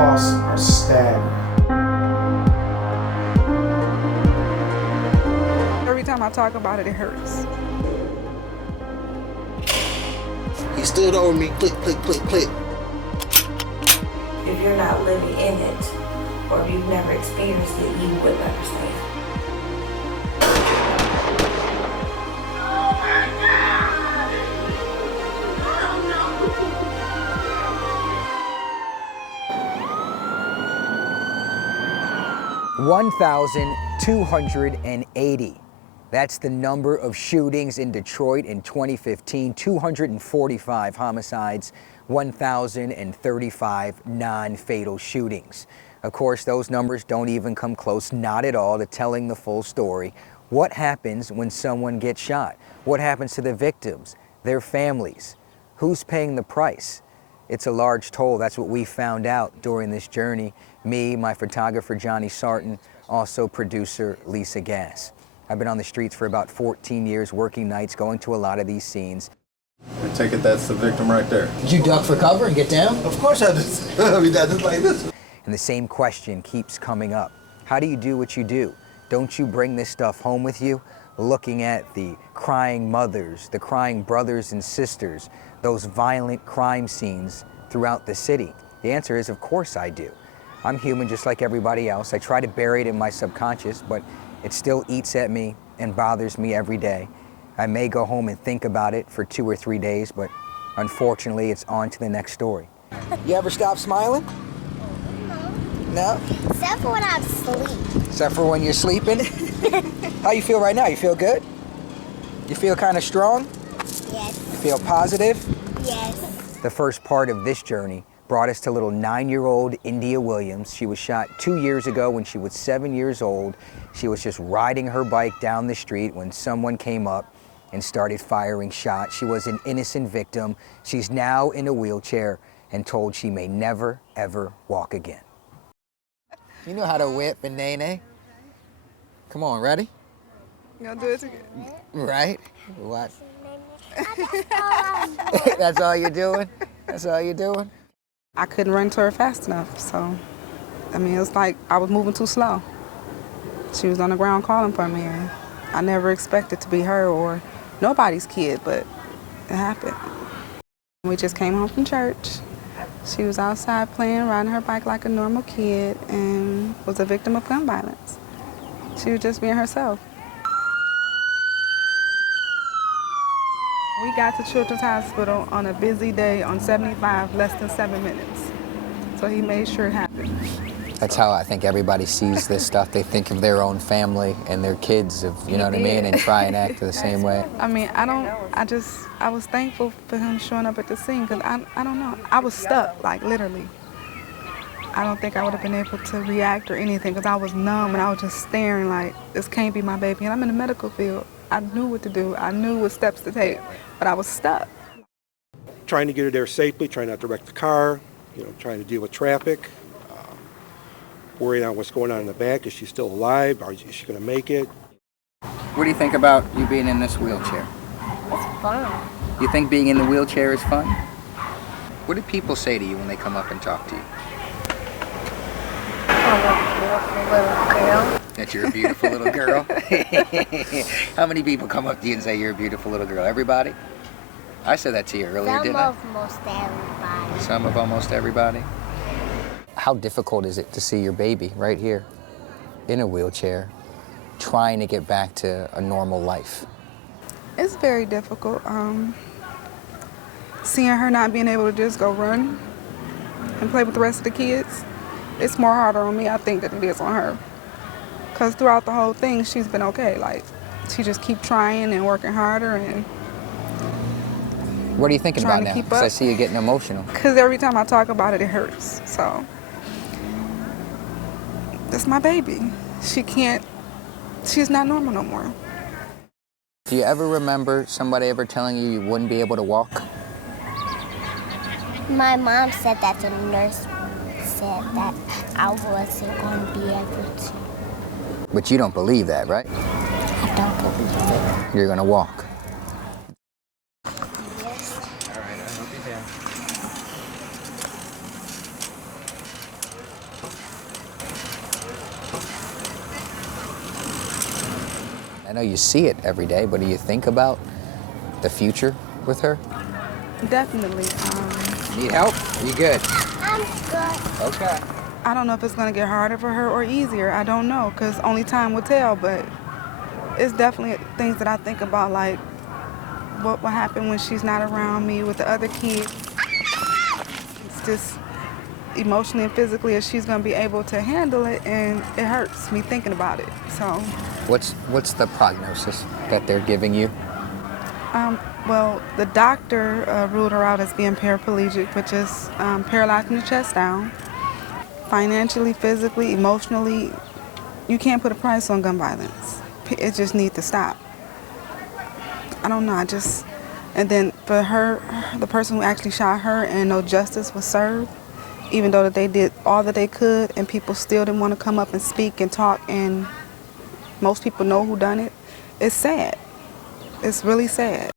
costs are staggering. Every time I talk about it, it hurts. He stood over me, click, click, click, click. If you're not living in it, or if you've never experienced it, you wouldn't understand. Oh my God! Oh no! 1,280. That's the number of shootings in Detroit in 2015, 245 homicides, 1,035 non-fatal shootings. Of course, those numbers don't even come close, not at all, to telling the full story. What happens when someone gets shot? What happens to the victims, their families? Who's paying the price? It's a large toll. That's what we found out during this journey. Me, my photographer, Johnny Sarton, also producer Lisa Gass. I've been on the streets for about 14 years, working nights, going to a lot of these scenes. I take it that's the victim right there. Did you duck for cover and get down? Of course I just, I mean, just like this. And the same question keeps coming up. How do you do what you do? Don't you bring this stuff home with you? Looking at the crying mothers, the crying brothers and sisters, those violent crime scenes throughout the city. The answer is, of course I do. I'm human just like everybody else. I try to bury it in my subconscious, but it still eats at me and bothers me every day. I may go home and think about it for 2 or 3 days, but unfortunately, it's on to the next story. You ever stop smiling? No? Except for when I'm asleep. Except for when you're sleeping? How you feel right now? You feel good? You feel kind of strong? Yes. You feel positive? Yes. The first part of this journey brought us to little 9-year-old India Williams. She was shot 2 years ago when she was 7 years old. She was just riding her bike down the street when someone came up and started firing shots. She was an innocent victim. She's now in a wheelchair and told she may never, ever walk again. You know how to whip and nay-nay? Come on, ready? You gonna do it together? Right? What? That's all you're doing? That's all you're doing? I couldn't run to her fast enough, so, I mean, it was like I was moving too slow. She was on the ground calling for me, and I never expected to be her or nobody's kid, but it happened. We just came home from church. She was outside playing, riding her bike like a normal kid, and was a victim of gun violence. She was just being herself. We got to Children's Hospital on a busy day on 75, less than 7 minutes. So he made sure it happened. That's how I think everybody sees this stuff. They think of their own family and their kids, you know what I mean, and try and act the same way. I mean, I was thankful for him showing up at the scene, because I don't know. I was stuck, like literally. I don't think I would have been able to react or anything, because I was numb and I was just staring like, this can't be my baby. And I'm in the medical field. I knew what to do. I knew what steps to take, but I was stuck. Trying to get her there safely, trying not to wreck the car, trying to deal with traffic, worrying on what's going on in the back. Is she still alive? Is she going to make it? What do you think about you being in this wheelchair? It's fun. You think being in the wheelchair is fun? What do people say to you when they come up and talk to you? I'm a beautiful little girl. That you're a beautiful little girl? How many people come up to you and say you're a beautiful little girl? Everybody? I said that to you earlier, didn't I? Some of most everybody. Some of almost everybody? How difficult is it to see your baby right here in a wheelchair trying to get back to a normal life? It's very difficult. Seeing her not being able to just go run and play with the rest of the kids, it's more harder on me, I think, than it is on her. Because throughout the whole thing, she's been okay. Like, she just keep trying and working harder and what are you thinking about now? Keep Because up. I see you getting emotional. Because every time I talk about it, it hurts. So, that's my baby. She's not normal no more. Do you ever remember somebody ever telling you you wouldn't be able to walk? My mom said that the nurse said that I wasn't going to be able to. But you don't believe that, right? I don't believe it. You're gonna walk. Yes. All right, I hope you know you see it every day, but do you think about the future with her? Definitely. Need help? Are you good? I'm good. Okay. I don't know if it's going to get harder for her or easier. I don't know, because only time will tell, but it's definitely things that I think about, like what will happen when she's not around me with the other kids. It's just emotionally and physically, if she's going to be able to handle it, and it hurts me thinking about it. So, What's the prognosis that they're giving you? well, the doctor ruled her out as being paraplegic, which is paralyzed from the chest down. Financially, physically, emotionally, you can't put a price on gun violence. It just needs to stop. I don't know, and then for her, the person who actually shot her, and no justice was served, even though that they did all that they could, and people still didn't want to come up and speak and talk, and most people know who done it. It's sad. It's really sad.